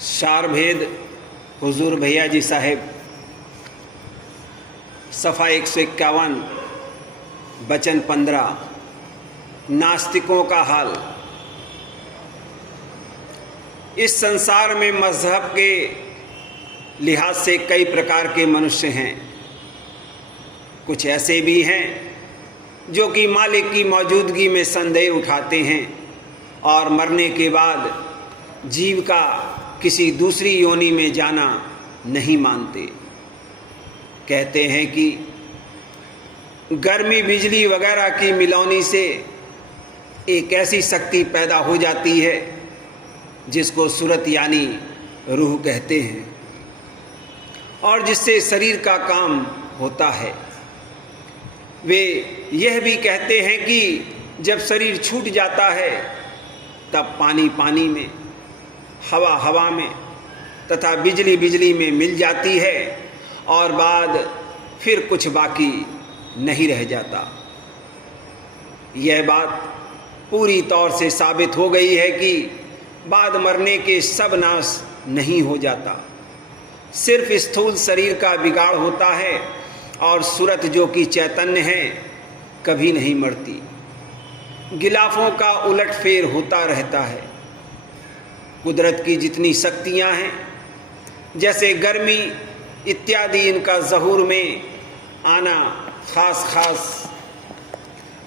शार भेद हुजूर भैया जी साहेब, सफ़ा 151 वचन 15, नास्तिकों का हाल। इस संसार में मज़हब के लिहाज से कई प्रकार के मनुष्य हैं। कुछ ऐसे भी हैं जो कि मालिक की मौजूदगी में संदेह उठाते हैं और मरने के बाद जीव का किसी दूसरी योनि में जाना नहीं मानते। कहते हैं कि गर्मी, बिजली वगैरह की मिलौनी से एक ऐसी शक्ति पैदा हो जाती है जिसको सूरत यानी रूह कहते हैं और जिससे शरीर का काम होता है। वे यह भी कहते हैं कि जब शरीर छूट जाता है तब पानी पानी में, हवा हवा में तथा बिजली बिजली में मिल जाती है और बाद फिर कुछ बाकी नहीं रह जाता। यह बात पूरी तौर से साबित हो गई है कि बाद मरने के सब नाश नहीं हो जाता, सिर्फ स्थूल शरीर का बिगाड़ होता है और सूरत जो कि चैतन्य है कभी नहीं मरती। गिलाफों का उलटफेर होता रहता है। कुदरत की जितनी शक्तियां हैं, जैसे गर्मी इत्यादि, इनका ज़हूर में आना खास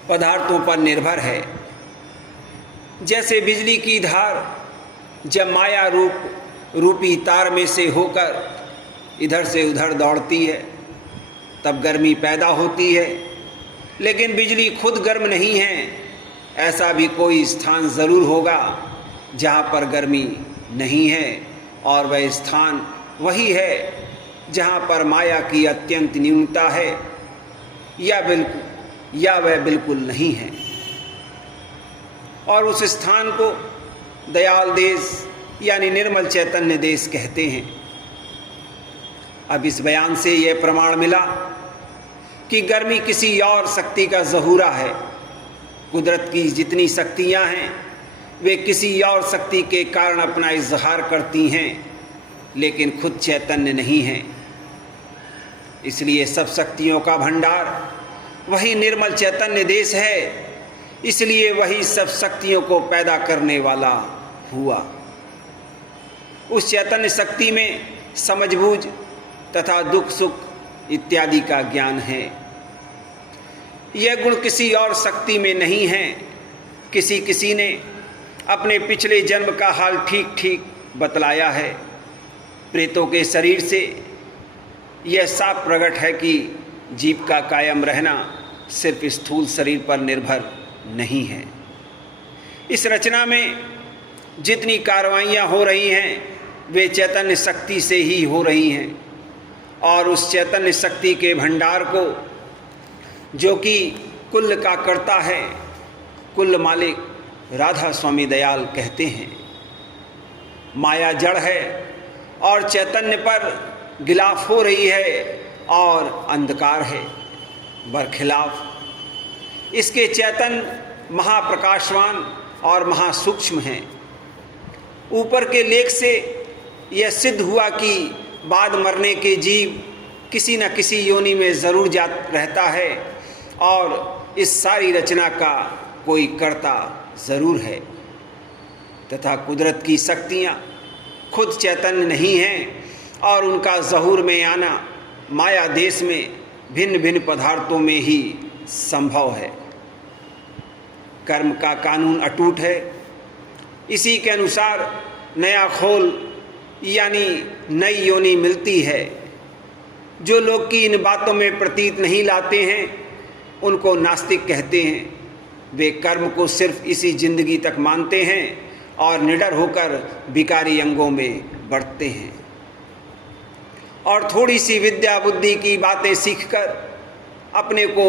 पदार्थों पर निर्भर है। जैसे बिजली की धार जब माया रूपी तार में से होकर इधर से उधर दौड़ती है तब गर्मी पैदा होती है, लेकिन बिजली खुद गर्म नहीं है। ऐसा भी कोई स्थान ज़रूर होगा जहाँ पर गर्मी नहीं है और वह स्थान वही है जहाँ पर माया की अत्यंत न्यूनता है या वह बिल्कुल नहीं है। और उस स्थान को दयाल देश यानी निर्मल चैतन्य देश कहते हैं। अब इस बयान से यह प्रमाण मिला कि गर्मी किसी और शक्ति का ज़हूरा है। कुदरत की जितनी शक्तियां हैं वे किसी और शक्ति के कारण अपना इजहार करती हैं, लेकिन खुद चैतन्य नहीं हैं। इसलिए सब शक्तियों का भंडार वही निर्मल चैतन्य देश है, इसलिए वही सब शक्तियों को पैदा करने वाला हुआ। उस चैतन्य शक्ति में समझबूझ तथा दुख सुख इत्यादि का ज्ञान है। यह गुण किसी और शक्ति में नहीं है। किसी ने अपने पिछले जन्म का हाल ठीक ठीक बतलाया है। प्रेतों के शरीर से यह साफ प्रकट है कि जीव का कायम रहना सिर्फ स्थूल शरीर पर निर्भर नहीं है। इस रचना में जितनी कार्रवाइयाँ हो रही हैं वे चैतन्य शक्ति से ही हो रही हैं और उस चैतन्य शक्ति के भंडार को, जो कि कुल का कर्ता है, कुल मालिक राधा स्वामी दयाल कहते हैं। माया जड़ है और चैतन्य पर गिलाफ हो रही है और अंधकार है बरखिलाफ। इसके चैतन्य महाप्रकाशवान और महासूक्ष्म हैं। ऊपर के लेख से यह सिद्ध हुआ कि बाद मरने के जीव किसी न किसी योनि में ज़रूर जा रहता है और इस सारी रचना का कोई कर्ता ज़रूर है तथा कुदरत की शक्तियाँ खुद चैतन्य नहीं हैं और उनका ज़हूर में आना माया देश में भिन्न भिन्न पदार्थों में ही संभव है। कर्म का कानून अटूट है। इसी के अनुसार नया खोल यानी नई योनि मिलती है। जो लोग की इन बातों में प्रतीत नहीं लाते हैं उनको नास्तिक कहते हैं। वे कर्म को सिर्फ इसी जिंदगी तक मानते हैं और निडर होकर विकारी अंगों में बढ़ते हैं और थोड़ी सी विद्या बुद्धि की बातें सीखकर अपने को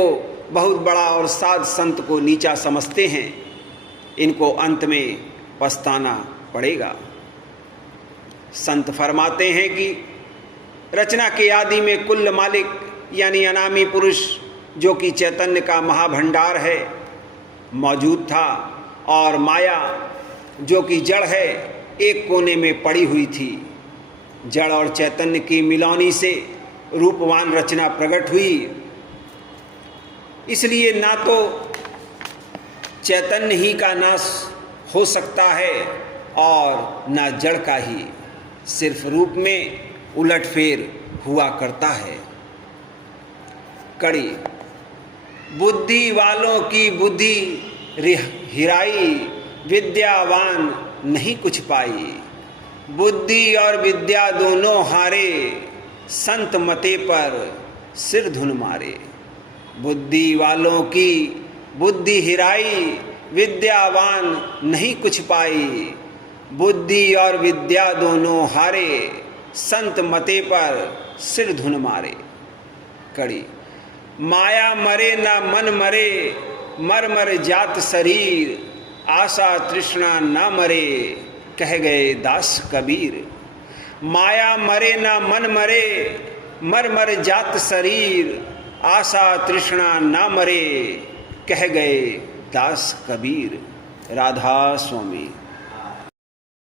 बहुत बड़ा और साध संत को नीचा समझते हैं। इनको अंत में पछताना पड़ेगा। संत फरमाते हैं कि रचना के आदि में कुल मालिक यानी अनामी पुरुष, जो कि चैतन्य का महाभंडार है, मौजूद था और माया जो कि जड़ है एक कोने में पड़ी हुई थी। जड़ और चैतन्य की मिलौनी से रूपवान रचना प्रकट हुई। इसलिए ना तो चैतन्य ही का नाश हो सकता है और ना जड़ का ही, सिर्फ रूप में उलटफेर हुआ करता है। कड़ी बुद्धि वालों की बुद्धि हिराई, विद्यावान नहीं कुछ पाई। बुद्धि और विद्या दोनों हारे, संत मते पर सिर धुन मारे। बुद्धि वालों की बुद्धि हिराई, विद्यावान नहीं कुछ पाई। बुद्धि और विद्या दोनों हारे, संत मते पर सिर धुन मारे। कड़ी माया मरे ना मन मरे, मर मर जात शरीर। आशा तृष्णा ना मरे, कह गए दास कबीर। माया मरे ना मन मरे, मर मर जात शरीर। आशा तृष्णा ना मरे, कह गए दास कबीर। राधा स्वामी।